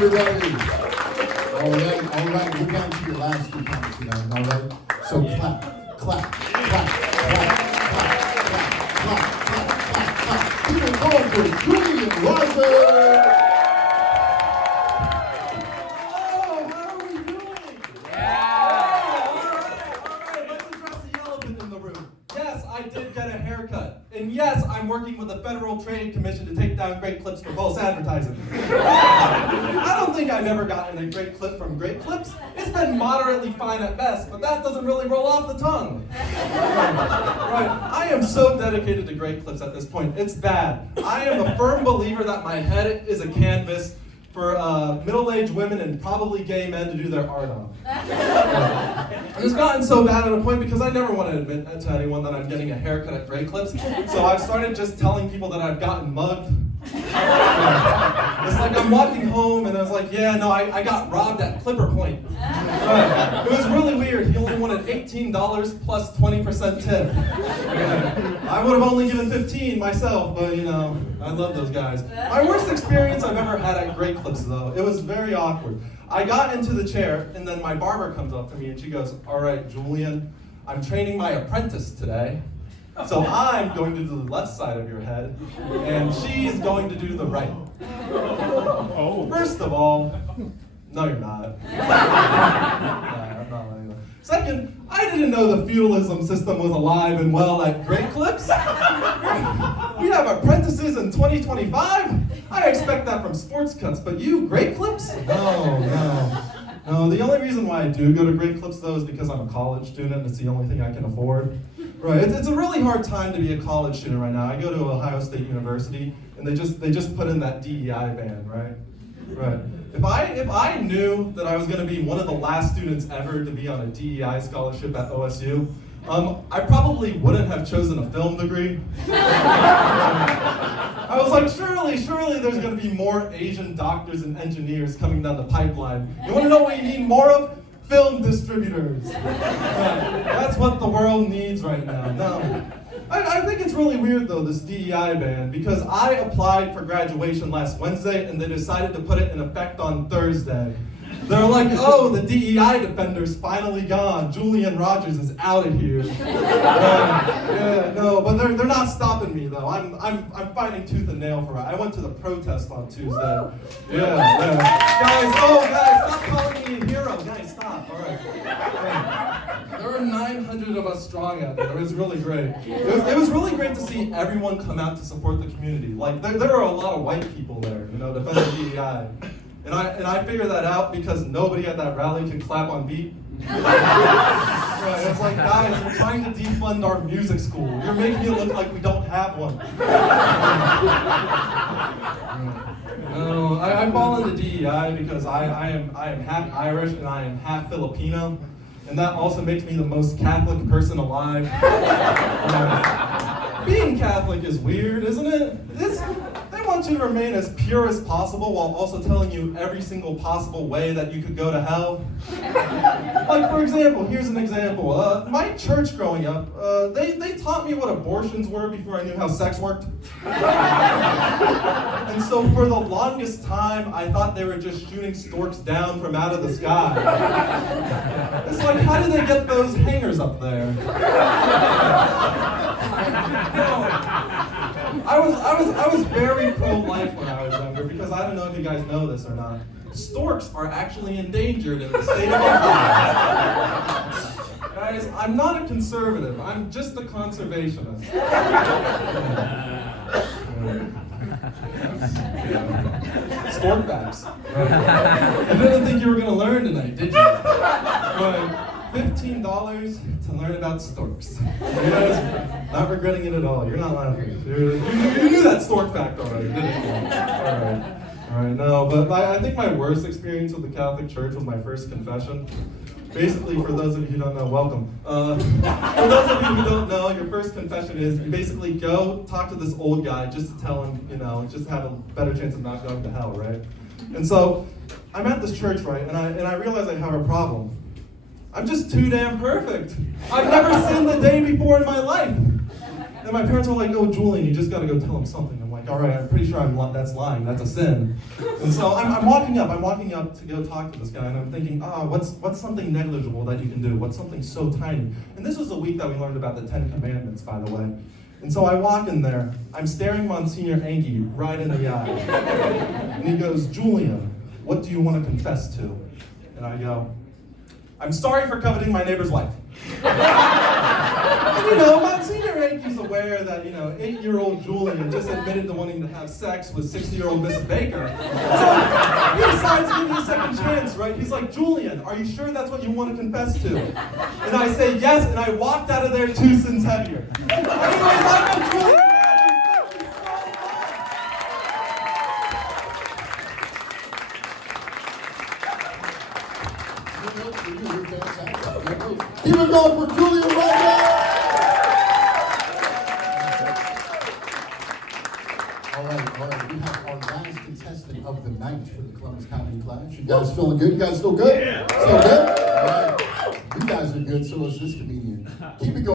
everybody. All right, we're down to your last two counts tonight, all right? So clap, clap, clap, clap, clap, clap, clap, clap, clap. Keep it going for Julian Rodgers. I did get a haircut. And yes, I'm working with the Federal Trade Commission to take down Great Clips for false advertising. I don't think I've ever gotten a great clip from Great Clips. It's been moderately fine at best, but that doesn't really roll off the tongue. Right. I am so dedicated to Great Clips at this point. It's bad. I am a firm believer that my head is a canvas for middle-aged women and probably gay men to do their art on. And it's gotten so bad at a point because I never want to admit to anyone that I'm getting a haircut at Great Clips. So I've started just telling people that I've gotten mugged. It's like I'm walking home and I was like, yeah, no, I got robbed at Clipper Point. It was really weird. He only wanted $18 plus 20% tip. I would have only given 15 myself, but you know, I love those guys. My worst experience I've ever had at Great Clips though, it was very awkward. I got into the chair and then my barber comes up to me and she goes, all right, Julian, I'm training my apprentice today. So I'm going to do the left side of your head, and she's going to do the right. First of all, no you're not. No, I'm not like that. Second, I didn't know the feudalism system was alive and well at Great Clips. We have apprentices in 2025? I expect that from sports cuts, but you, Great Clips? No. No, the only reason why I do go to Great Clips though is because I'm a college student and it's the only thing I can afford. Right, it's a really hard time to be a college student right now. I go to Ohio State University and they just put in that DEI ban, right? Right. If I knew that I was going to be one of the last students ever to be on a DEI scholarship at OSU, I probably wouldn't have chosen a film degree. I was like, surely there's going to be more Asian doctors and engineers coming down the pipeline. You want to know what you need more of? Film distributors. That's what the world needs right now. No. I think it's really weird though, this DEI ban, because I applied for graduation last Wednesday and they decided to put it in effect on Thursday. They're like, oh, the DEI defender's finally gone. Julian Rodgers is out of here. No, but they're not stopping me though. I'm fighting tooth and nail for it. I went to the protest on Tuesday. Yeah. Guys, stop calling me a hero. Guys, stop. All right. There were 900 of us strong out there. It was really great. It was really great to see everyone come out to support the community. Like there are a lot of white people there, defending DEI. And I figured that out because nobody at that rally could clap on beat. Right, it's like, guys, you're trying to defund our music school. You're making it look like we don't have one. No, I fall into DEI because I am half Irish and I am half Filipino. And that also makes me the most Catholic person alive. Being Catholic is weird, isn't it? They want you to remain as pure as possible while also telling you every single possible way that you could go to hell. Like, for example, here's an example. My church growing up, they taught me what abortions were before I knew how sex worked. And so for the longest time, I thought they were just shooting storks down from out of the sky. It's like, how did they get those hangers up there? I was very pro-life when I was younger because I don't know if you guys know this or not. Storks are actually endangered in the state of Ohio. Guys, I'm not a conservative. I'm just a conservationist. Stork facts. You didn't think you were going to learn tonight, did you? $15 to learn about storks. Not regretting it at all. You're not laughing. You knew that stork fact already, didn't you? All right. No, but I think my worst experience with the Catholic Church was my first confession. Basically, for those of you who don't know, welcome. For those of you who don't know, your first confession is you basically go talk to this old guy just to tell him, just to have a better chance of not going to hell, right? And so I'm at this church, right, and I realize I have a problem. I'm just too damn perfect. I've never sinned a day before in my life. And my parents were like, oh, Julian, you just got to go tell him something. I'm like, like, all right, I'm pretty sure that's lying, that's a sin. And so I'm walking up to go talk to this guy, and I'm thinking, what's something negligible that you can do? What's something so tiny? And this was the week that we learned about the 10 Commandments, by the way. And so I walk in there, I'm staring Monsignor Anki right in the eye. And he goes, Julian, what do you want to confess to? And I go, I'm sorry for coveting my neighbor's wife. And Monsignor Anki's aware that, 8-year-old Julian just admitted to wanting to have sex with 60-year-old Mrs. Baker. So he decides to give me a second chance, right? He's like, Julian, are you sure that's what you want to confess to? And I say yes, and I walked out of there 2 sins heavier. Anyways, I know Julian. Keep it going for Julian right now. All right. We have our last contestant of the night for the Columbus Comedy Clash. You guys feeling good? You guys still good? Yeah. Still good? All right. You guys are good, so is this comedian. Keep it going.